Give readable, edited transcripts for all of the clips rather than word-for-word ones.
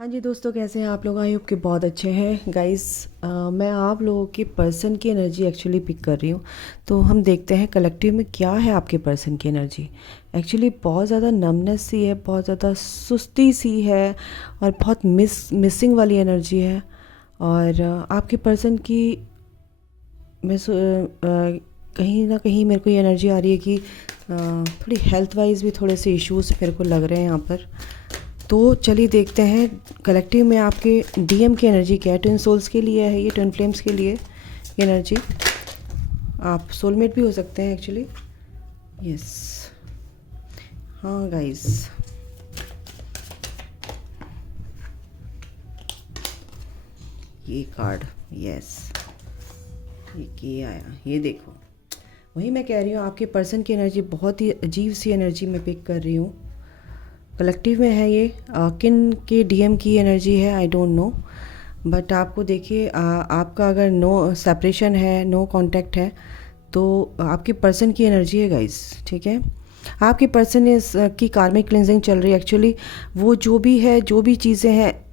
हाँ जी दोस्तों, कैसे हैं आप लोग? आई होप कि बहुत अच्छे हैं गाइस। मैं आप लोगों के पर्सन की एनर्जी एक्चुअली पिक कर रही हूँ। तो हम देखते हैं कलेक्टिव में क्या है आपके पर्सन की एनर्जी। एक्चुअली बहुत ज़्यादा नमनेस सी है, बहुत ज़्यादा सुस्ती सी है और बहुत मिसिंग वाली एनर्जी है। और आपके पर्सन की मैं कहीं ना कहीं मेरे को ये एनर्जी आ रही है कि थोड़ी हेल्थ वाइज भी थोड़े से इश्यूज मेरे को लग रहे हैं यहाँ पर। तो चलिए देखते हैं कलेक्टिव में आपके डीएम की एनर्जी क्या है। ट्विन सोल्स के लिए है ये, ट्विन फ्लेम्स के लिए ये एनर्जी। आप सोलमेट भी हो सकते हैं एक्चुअली। यस, हाँ गाइस, ये कार्ड, यस, ये आया, ये देखो। वही मैं कह रही हूँ, आपके पर्सन की एनर्जी बहुत ही अजीब सी एनर्जी मैं पिक कर रही हूँ। कलेक्टिव में है ये। किन के डीएम की एनर्जी है आई डोंट नो, बट आपको देखिए आपका अगर नो सेपरेशन है, नो कांटेक्ट है, तो आपके पर्सन की एनर्जी है गाइस। ठीक है, आपके पर्सन की कार्मिक क्लिनजिंग चल रही है एक्चुअली। वो जो भी है, जो भी चीज़ें हैं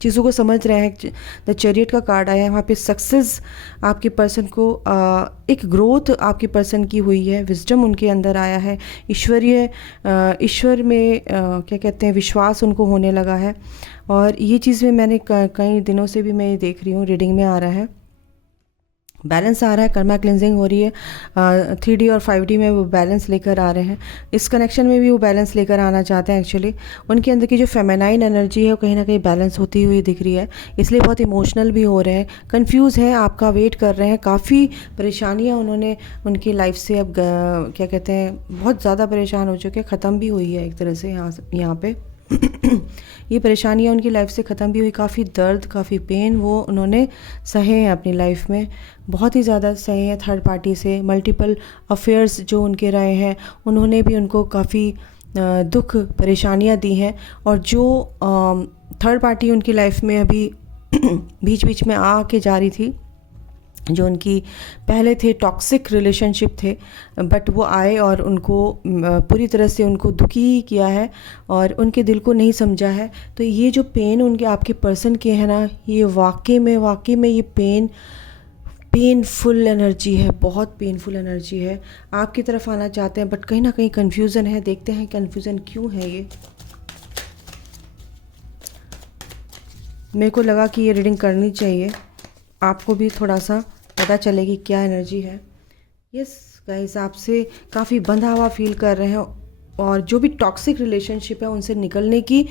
चीज़ों को समझ रहे हैं। द चैरियट का कार्ड आया है, वहाँ पे सक्सेस आपके पर्सन को, एक ग्रोथ आपके पर्सन की हुई है, विजडम उनके अंदर आया है, ईश्वरीय ईश्वर में क्या कहते हैं, विश्वास उनको होने लगा है। और ये चीज़ में मैंने कई दिनों से भी मैं ये देख रही हूँ, रीडिंग में आ रहा है, बैलेंस आ रहा है, कर्मा क्लिनजिंग हो रही है। 3D और 5D में वो बैलेंस लेकर आ रहे हैं। इस कनेक्शन में भी वो बैलेंस लेकर आना चाहते हैं एक्चुअली। उनके अंदर की जो फेमिनाइन एनर्जी है वो कहीं ना कहीं बैलेंस होती हुई दिख रही है, इसलिए बहुत इमोशनल भी हो रहे हैं, कंफ्यूज हैं, आपका वेट कर रहे हैं। काफ़ी परेशानियाँ उन्होंने उनकी लाइफ से अब क्या कहते हैं, बहुत ज़्यादा परेशान हो चुके हैं, ख़त्म भी हुई है एक तरह से यहाँ पे ये परेशानियाँ उनकी लाइफ से ख़त्म भी हुई। काफ़ी दर्द, काफ़ी पेन वो उन्होंने सहे हैं अपनी लाइफ में, बहुत ही ज़्यादा सहे हैं। थर्ड पार्टी से मल्टीपल अफेयर्स जो उनके रहे हैं, उन्होंने भी उनको काफ़ी दुख परेशानियाँ दी हैं। और जो थर्ड पार्टी उनकी लाइफ में अभी बीच बीच में आके जा रही थी, जो उनकी पहले थे टॉक्सिक रिलेशनशिप थे, बट वो आए और उनको पूरी तरह से उनको दुखी किया है और उनके दिल को नहीं समझा है। तो ये जो पेन उनके आपके पर्सन के है ना, ये वाकई में ये पेनफुल एनर्जी है, बहुत पेनफुल एनर्जी है। आपकी तरफ आना चाहते हैं बट कहीं ना कहीं कन्फ्यूज़न है। देखते हैं कन्फ्यूज़न क्यों है ये। मेरे को लगा कि ये रीडिंग करनी चाहिए, आपको भी थोड़ा सा पता चलेगी क्या एनर्जी है। यस गाइस, आपसे काफ़ी बंधा हुआ फील कर रहे हैं और जो भी टॉक्सिक रिलेशनशिप है उनसे निकलने की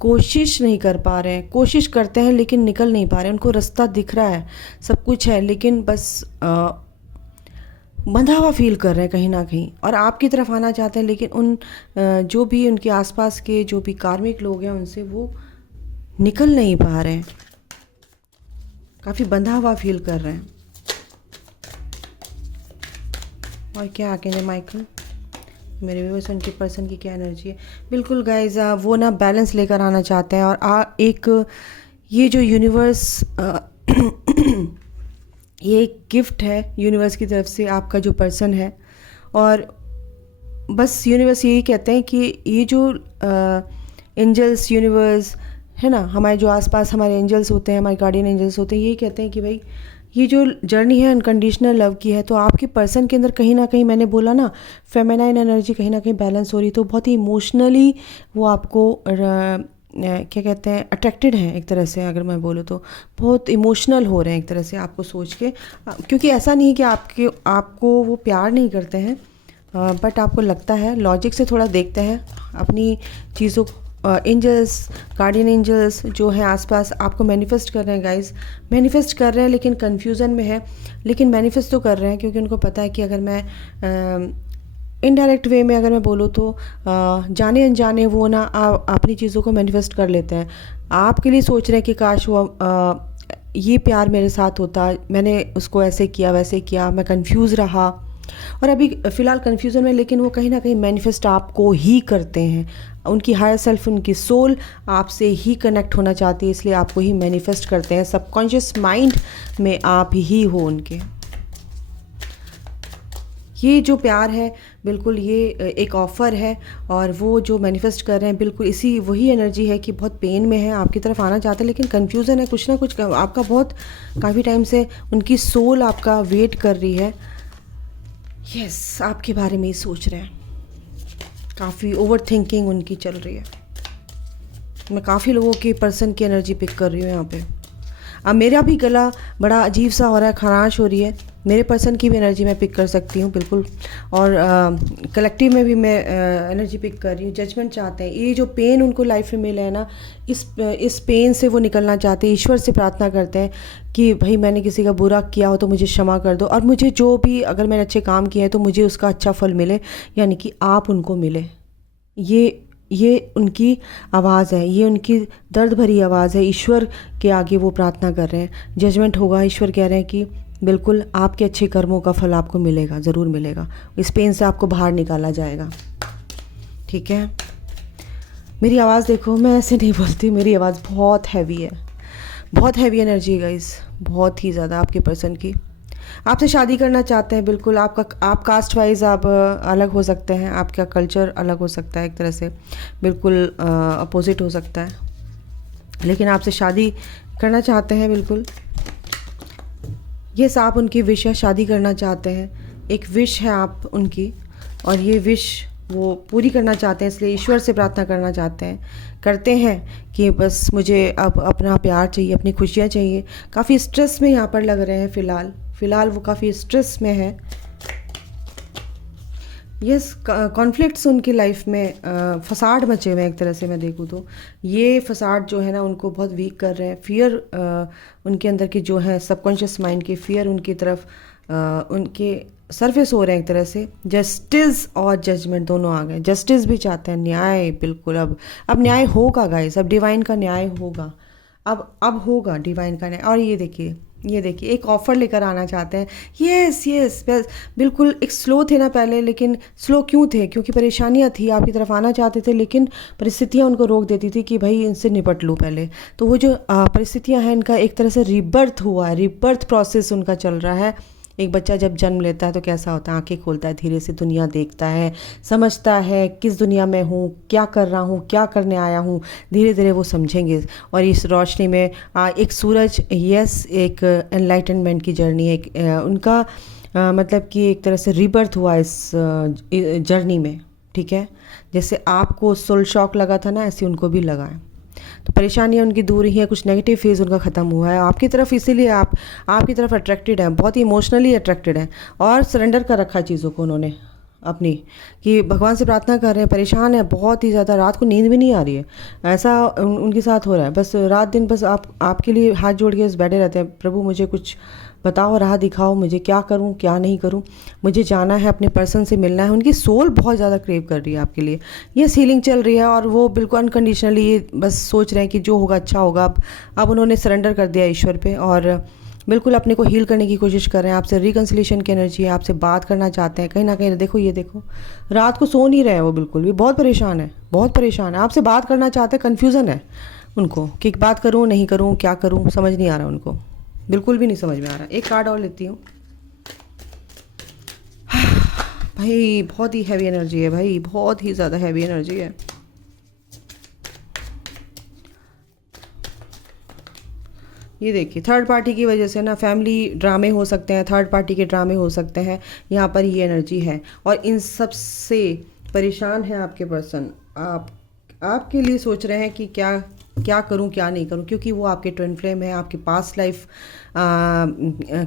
कोशिश नहीं कर पा रहे हैं। कोशिश करते हैं लेकिन निकल नहीं पा रहे हैं। उनको रास्ता दिख रहा है, सब कुछ है, लेकिन बस बंधा हुआ फील कर रहे हैं कहीं ना कहीं। और आपकी तरफ आना चाहते हैं, लेकिन उन जो भी उनके आसपास के जो भी कार्मिक लोग हैं उनसे वो निकल नहीं पा रहे हैं, काफ़ी बंधा हुआ फील कर रहे हैं। और क्या आगे माइकल, मेरे व्यूअर्स, उनके पर्सन की क्या एनर्जी है? बिल्कुल गाइज, वो ना बैलेंस लेकर आना चाहते हैं। और एक ये जो यूनिवर्स ये एक गिफ्ट है यूनिवर्स की तरफ से, आपका जो पर्सन है। और बस यूनिवर्स यही कहते हैं कि ये जो एंजल्स, यूनिवर्स है ना, हमारे जो आसपास हमारे एंजल्स होते हैं, हमारे गार्डियन एंजल्स होते हैं, यही कहते हैं कि भाई ये जो जर्नी है अनकंडीशनल लव की है। तो आपके पर्सन के अंदर कहीं ना कहीं, मैंने बोला ना, फेमिनाइन एनर्जी कहीं ना कहीं बैलेंस हो रही, तो बहुत ही इमोशनली वो आपको क्या कहते हैं, अट्रैक्टेड हैं एक तरह से। अगर मैं बोलूँ तो बहुत इमोशनल हो रहे हैं एक तरह से आपको सोच के, क्योंकि ऐसा नहीं है कि आपको वो प्यार नहीं करते हैं, बट आपको लगता है। लॉजिक से थोड़ा देखते हैं अपनी चीज़ों। एंजल्स, गार्डियन एंजल्स जो हैं आसपास आपको मैनिफेस्ट कर रहे हैं गाइस, मैनिफेस्ट कर रहे हैं, लेकिन कन्फ्यूज़न में है। लेकिन मैनिफेस्ट तो कर रहे हैं क्योंकि उनको पता है कि अगर मैं इनडायरेक्ट वे में अगर मैं बोलूँ तो जाने अनजाने वो ना अपनी चीज़ों को मैनिफेस्ट कर लेते हैं। आपके लिए सोच रहे हैं कि काश वो ये प्यार मेरे साथ होता, मैंने उसको ऐसे किया वैसे किया, मैं कंफ्यूज रहा। और अभी फ़िलहाल कन्फ्यूज़न में, लेकिन वो कहीं ना कहीं मैनिफेस्ट आपको ही करते हैं। उनकी हायर सेल्फ, उनकी सोल आपसे ही कनेक्ट होना चाहती है, इसलिए आपको ही मैनिफेस्ट करते हैं। सबकॉन्शियस माइंड में आप ही हो उनके। ये जो प्यार है बिल्कुल ये एक ऑफ़र है, और वो जो मैनिफेस्ट कर रहे हैं बिल्कुल इसी वही एनर्जी है कि बहुत पेन में है, आपकी तरफ आना चाहते हैं लेकिन कन्फ्यूज़न है, कुछ ना कुछ आपका बहुत काफ़ी टाइम से उनकी सोल आपका वेट कर रही है। यस, आपके बारे में ही सोच रहे हैं, काफ़ी ओवर थिंकिंग उनकी चल रही है। मैं काफ़ी लोगों के पर्सन की एनर्जी पिक कर रही हूँ यहाँ पे। अब मेरा भी गला बड़ा अजीब सा हो रहा है, खराश हो रही है, मेरे पर्सन की भी एनर्जी मैं पिक कर सकती हूँ बिल्कुल। और कलेक्टिव में भी मैं एनर्जी पिक कर रही हूँ। जजमेंट चाहते हैं, ये जो पेन उनको लाइफ में मिला है ना, इस पेन से वो निकलना चाहते हैं, ईश्वर से प्रार्थना करते हैं कि भाई मैंने किसी का बुरा किया हो तो मुझे क्षमा कर दो, और मुझे जो भी अगर मैंने अच्छे काम किए हैं तो मुझे उसका अच्छा फल मिले, यानी कि आप उनको मिले। ये उनकी आवाज़ है, ये उनकी दर्द भरी आवाज़ है। ईश्वर के आगे वो प्रार्थना कर रहे हैं, जजमेंट होगा, ईश्वर कह रहे हैं कि बिल्कुल आपके अच्छे कर्मों का फल आपको मिलेगा, ज़रूर मिलेगा, इस पेन से आपको बाहर निकाला जाएगा। ठीक है, मेरी आवाज़ देखो, मैं ऐसे नहीं बोलती, मेरी आवाज़ बहुत हैवी है, बहुत हैवी एनर्जी है गाइस, बहुत ही ज़्यादा आपके पर्सन की। आपसे शादी करना चाहते हैं बिल्कुल। आप कास्ट वाइज आप अलग हो सकते हैं, आपका कल्चर अलग हो सकता है, एक तरह से बिल्कुल अपोजिट हो सकता है, लेकिन आपसे शादी करना चाहते हैं बिल्कुल। यस, आप उनकी विश है, शादी करना चाहते हैं, एक विश है आप उनकी, और ये विश वो पूरी करना चाहते हैं, इसलिए ईश्वर से प्रार्थना करना चाहते हैं, करते हैं कि बस मुझे अब अपना प्यार चाहिए, अपनी खुशियाँ चाहिए। काफ़ी स्ट्रेस में यहाँ पर लग रहे हैं फ़िलहाल वो काफ़ी स्ट्रेस में है। यस, कॉन्फ्लिक्ट्स उनकी लाइफ में फसाड मचे हुए हैं, एक तरह से मैं देखूँ तो ये फसाड जो है ना उनको बहुत वीक कर रहे हैं। फियर उनके अंदर के जो है सबकॉन्शियस माइंड के फियर उनकी तरफ उनके सरफेस हो रहे हैं एक तरह से। जस्टिस और जजमेंट दोनों आ गए, जस्टिस भी चाहते हैं, न्याय बिल्कुल। अब न्याय होगा गाइस, अब डिवाइन का न्याय होगा, अब होगा डिवाइन का न्याय। और ये देखिए एक ऑफ़र लेकर आना चाहते हैं। यस बस बिल्कुल। एक स्लो थे ना पहले, लेकिन स्लो क्यों थे? क्योंकि परेशानियां थी, आपकी तरफ आना चाहते थे लेकिन परिस्थितियां उनको रोक देती थी कि भाई इनसे निपट लूँ पहले। तो वो जो परिस्थितियां हैं, इनका एक तरह से रीबर्थ हुआ है, रीबर्थ प्रोसेस उनका चल रहा है। एक बच्चा जब जन्म लेता है तो कैसा होता है, आंखें खोलता है, धीरे से दुनिया देखता है, समझता है किस दुनिया में हूँ, क्या कर रहा हूँ, क्या करने आया हूँ, धीरे धीरे वो समझेंगे। और इस रोशनी में एक सूरज, यस, एक एनलाइटनमेंट की जर्नी है, उनका मतलब कि एक तरह से रीबर्थ हुआ इस जर्नी में। ठीक है, जैसे आपको सोल शॉक लगा था ना, ऐसे उनको भी लगा है। तो परेशानियाँ उनकी दूर ही है, कुछ नेगेटिव फेज़ उनका ख़त्म हुआ है आपकी तरफ, इसीलिए आपकी तरफ अट्रैक्टेड हैं, बहुत ही इमोशनली अट्रैक्टेड हैं, और सरेंडर कर रखा है चीज़ों को उन्होंने अपनी, कि भगवान से प्रार्थना कर रहे हैं, परेशान है बहुत ही ज़्यादा, रात को नींद भी नहीं आ रही है, ऐसा उनके साथ हो रहा है। बस रात दिन बस आपके लिए हाथ जोड़ के बैठे रहते हैं, प्रभु मुझे कुछ बताओ, राह दिखाओ, मुझे क्या करूं क्या नहीं करूं, मुझे जाना है, अपने पर्सन से मिलना है। उनकी सोल बहुत ज़्यादा क्रेव कर रही है आपके लिए, ये सीलिंग चल रही है, और वो बिल्कुल अनकंडीशनली ये बस सोच रहे हैं कि जो होगा अच्छा होगा। अब उन्होंने सरेंडर कर दिया ईश्वर पे, और बिल्कुल अपने को हील करने की कोशिश कर रहे हैं। आपसे रिकन्सिलेशन की एनर्जी है, आपसे बात करना चाहते हैं, कहीं ना कहीं देखो, ये देखो रात को सो नहीं रहे हैं वो, बिल्कुल भी बहुत परेशान है, बहुत परेशान है, आपसे बात करना चाहते हैं। कन्फ्यूज़न है उनको कि बात करूँ नहीं करूँ, क्या करूँ, समझ नहीं आ रहा उनको, बिल्कुल भी नहीं समझ में आ रहा। एक कार्ड और लेती हूँ। भाई बहुत ही हैवी एनर्जी है भाई, बहुत ही ज़्यादा हैवी एनर्जी है। ये देखिए, थर्ड पार्टी की वजह से ना फैमिली ड्रामे हो सकते हैं, थर्ड पार्टी के ड्रामे हो सकते हैं, यहाँ पर ये एनर्जी है। और इन सब से परेशान है आपके पर्सन, आपके लिए सोच रहे हैं कि क्या करूं क्या नहीं करूं, क्योंकि वो आपके ट्विन फ्लेम है, आपके पास्ट लाइफ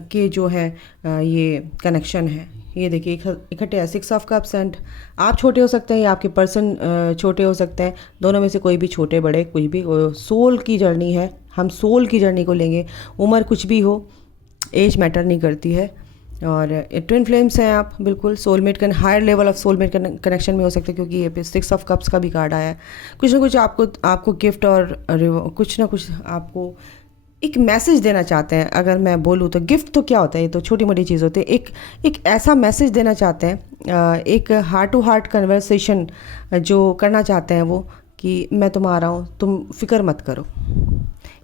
के जो है ये कनेक्शन है। ये देखिए इकट्ठे है, 6 ऑफ कप्स, एंड आप छोटे हो सकते हैं या आपके पर्सन छोटे हो सकते हैं, दोनों में से कोई भी, छोटे बड़े कोई भी। सोल की जर्नी है, हम सोल की जर्नी को लेंगे, उम्र कुछ भी हो, एज मैटर नहीं करती है। और ट्विन फ्लेम्स हैं आप, बिल्कुल soulmate higher level of soulmate connection में हो सकते हैं, क्योंकि ये पे 6 ऑफ कप्स का भी कार्ड आया है। कुछ ना कुछ आपको गिफ्ट और कुछ ना कुछ आपको एक मैसेज देना चाहते हैं। अगर मैं बोलूँ तो गिफ्ट तो क्या होता है, ये तो छोटी मोटी चीज़ होती है, एक ऐसा मैसेज देना चाहते हैं, एक हार्ट टू हार्ट कन्वर्सेशन जो करना चाहते हैं वो, कि मैं तुम्हारा हूँ, तुम फिक्र मत करो।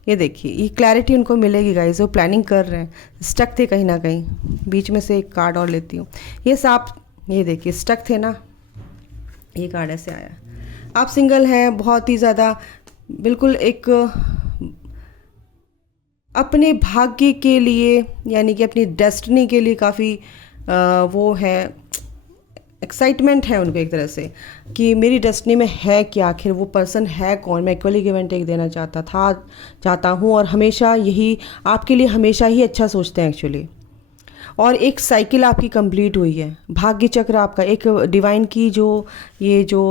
ये देखिए, ये क्लैरिटी उनको मिलेगी गाइस, वो प्लानिंग कर रहे हैं, स्टक थे कहीं ना कहीं। बीच में से एक कार्ड और लेती हूँ। ये आप ये देखिए स्टक थे ना, ये कार्ड ऐसे आया। आप सिंगल हैं, बहुत ही ज़्यादा, बिल्कुल एक अपने भाग्य के लिए यानी कि अपनी डेस्टिनी के लिए काफ़ी वो है, एक्साइटमेंट है उनको एक तरह से कि मेरी डेस्टिनी में है क्या, आखिर वो पर्सन है कौन। मैं इक्वली गिव एंड टेक देना चाहता हूँ और हमेशा यही आपके लिए हमेशा ही अच्छा सोचते हैं एक्चुअली। और एक साइकिल आपकी कंप्लीट हुई है, भाग्य चक्र आपका एक डिवाइन की जो ये जो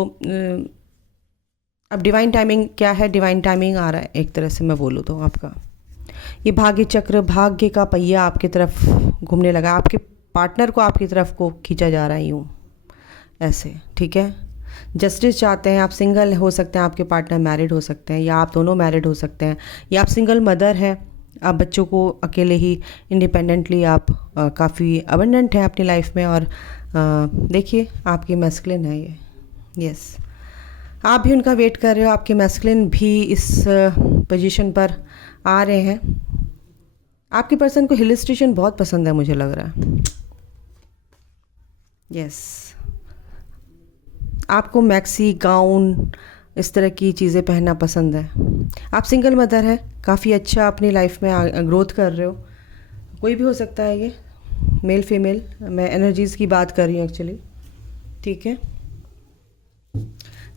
अब डिवाइन टाइमिंग क्या है, डिवाइन टाइमिंग आ रहा है एक तरह से मैं बोलूँ तो आपका ये भाग्य चक्र, भाग्य का पहिया आपकी तरफ घूमने लगा, आपके पार्टनर को आपकी तरफ को खींचा जा रहा है यूँ ऐसे, ठीक है। जस्टिस चाहते हैं, आप सिंगल हो सकते हैं, आपके पार्टनर मैरिड हो सकते हैं, या आप दोनों मैरिड हो सकते हैं, या आप सिंगल मदर हैं, आप बच्चों को अकेले ही इंडिपेंडेंटली आप काफ़ी अबंडेंट हैं अपनी लाइफ में। और देखिए आपकी मैस्कुलिन है ये, यस आप भी उनका वेट कर रहे हो, आपके मैस्कुलिन भी इस पोजीशन पर आ रहे हैं। आपके पर्सन को हिल स्टेशन बहुत पसंद है मुझे लग रहा है, यस आपको मैक्सी गाउन इस तरह की चीज़ें पहनना पसंद है। आप सिंगल मदर हैं, काफ़ी अच्छा अपनी लाइफ में ग्रोथ कर रहे हो, कोई भी हो सकता है ये, मेल फीमेल, मैं एनर्जीज़ की बात कर रही हूँ एक्चुअली, ठीक है।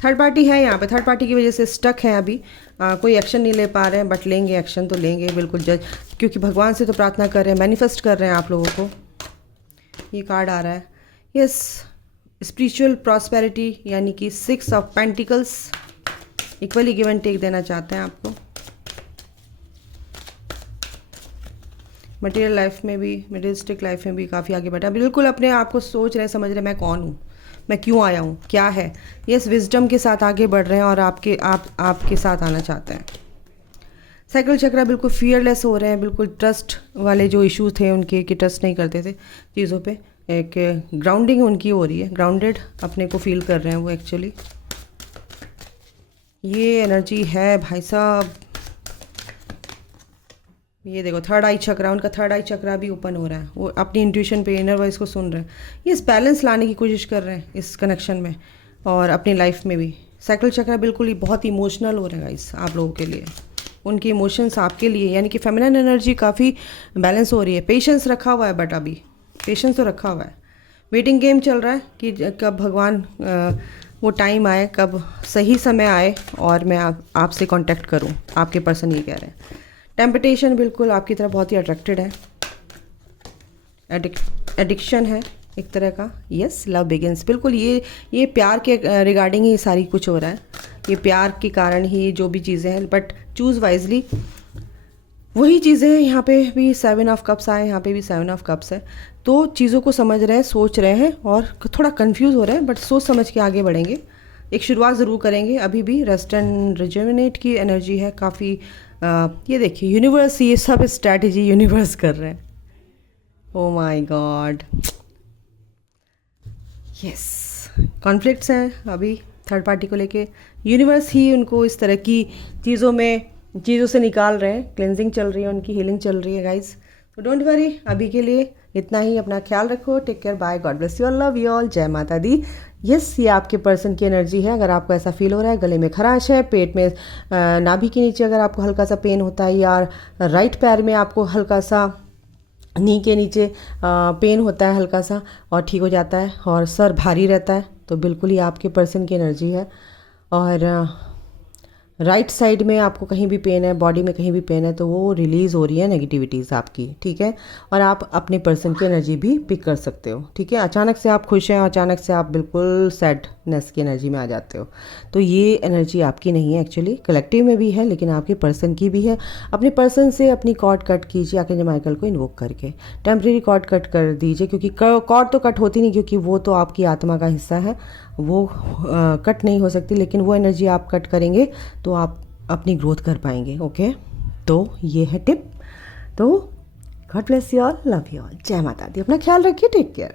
थर्ड पार्टी है यहाँ पे, थर्ड पार्टी की वजह से स्टक है अभी, कोई एक्शन नहीं ले पा रहे हैं, बट लेंगे एक्शन तो लेंगे बिल्कुल जज, क्योंकि भगवान से तो प्रार्थना कर रहे हैं, मैनिफेस्ट कर रहे हैं आप लोगों को। ये कार्ड आ रहा है, यस स्पिरिचुअल प्रॉस्पेरिटी यानी कि 6 of pentacles, equally give and take देना चाहते हैं आपको। मटेरियल लाइफ में भी, मटेरियलिस्टिक लाइफ में भी काफ़ी आगे बढ़ा, बिल्कुल अपने आप को सोच रहे, समझ रहे मैं कौन हूँ, मैं क्यों आया हूँ, क्या है। यस विजडम के साथ आगे बढ़ रहे हैं और आपके साथ आना चाहते हैं। साइकिल चक्र बिल्कुल फियरलेस हो रहे हैं, बिल्कुल ट्रस्ट वाले जो इश्यूज थे उनके कि ट्रस्ट नहीं करते थे चीज़ों पे, एक ग्राउंडिंग उनकी हो रही है, ग्राउंडेड अपने को फील कर रहे हैं वो एक्चुअली। ये एनर्जी है भाई साहब, ये देखो थर्ड आई चक्रा, उनका थर्ड आई चक्रा भी ओपन हो रहा है, वो अपनी इंट्यूशन पे इनर वॉइस को सुन रहे हैं, ये इस बैलेंस लाने की कोशिश कर रहे हैं इस कनेक्शन में और अपनी लाइफ में भी। साइकिल चक्रा बिल्कुल ही बहुत इमोशनल हो रहा है गाइस आप लोगों के लिए, उनके इमोशंस आपके लिए, यानी कि फेमिनिन एनर्जी काफ़ी बैलेंस हो रही है। पेशेंस रखा हुआ है, बट अभी पेशेंस तो रखा हुआ है, वेटिंग गेम चल रहा है कि कब भगवान वो टाइम आए, कब सही समय आए और मैं आपसे कांटेक्ट करूं, आपके पर्सन ये कह रहे हैं। टेम्पटेशन बिल्कुल आपकी तरफ बहुत ही अट्रैक्टेड है, एडिक्शन है एक तरह का, यस लव बिगिंस, बिल्कुल ये प्यार के रिगार्डिंग ही सारी कुछ हो रहा है, ये प्यार के कारण ही जो भी चीज़ें हैं, बट चूज़ वाइजली वही चीज़ें हैं। यहाँ पे भी 7 ऑफ कप्स आए, यहाँ पे भी 7 ऑफ कप्स है, तो चीज़ों को समझ रहे हैं, सोच रहे हैं और थोड़ा कंफ्यूज हो रहे हैं, बट सोच समझ के आगे बढ़ेंगे, एक शुरुआत ज़रूर करेंगे। अभी भी रेस्ट एंड रिजुविनेट की एनर्जी है काफ़ी। ये देखिए यूनिवर्स, ये सब स्ट्रैटेजी यूनिवर्स कर रहे हैं, oh my God, yes conflicts हैं अभी थर्ड पार्टी को लेके, यूनिवर्स ही उनको इस तरह की चीज़ों से निकाल रहे हैं, क्लेंजिंग चल रही है, उनकी हीलिंग चल रही है गाइज। तो डोंट वरी, अभी के लिए इतना ही, अपना ख्याल रखो, take care, bye, God bless you all, love you all, जय माता दी। यस ये आपके पर्सन की एनर्जी है। अगर आपको ऐसा फील हो रहा है, गले में खराश है, पेट में नाभि के नीचे अगर आपको हल्का सा पेन होता है, या राइट पैर में आपको हल्का सा नी के नीचे पेन होता है हल्का सा और ठीक हो जाता है, और सर भारी रहता है, तो बिल्कुल ही आपके पर्सन की एनर्जी है। और राइट साइड में आपको कहीं भी पेन है, बॉडी में कहीं भी पेन है, तो वो रिलीज़ हो रही है नेगेटिविटीज़ आपकी, ठीक है। और आप अपने पर्सन की एनर्जी भी पिक कर सकते हो, ठीक है। अचानक से आप खुश हैं, अचानक से आप बिल्कुल सैडनेस की एनर्जी में आ जाते हो, तो ये एनर्जी आपकी नहीं है एक्चुअली, कलेक्टिव में भी है लेकिन आपके पर्सन की भी है। अपने पर्सन से अपनी कॉर्ड कट कीजिए, आर्कएंजल माइकल को इन्वोक करके टेम्परेरी कॉर्ड कट कर दीजिए, क्योंकि कॉर्ड तो कट होती नहीं, क्योंकि वो तो आपकी आत्मा का हिस्सा है, वो कट नहीं हो सकती, लेकिन वो एनर्जी आप कट करेंगे तो आप अपनी ग्रोथ कर पाएंगे, ओके। तो ये है टिप। तो God bless you all, love you all, जय माता दी, अपना ख्याल रखिए, टेक केयर।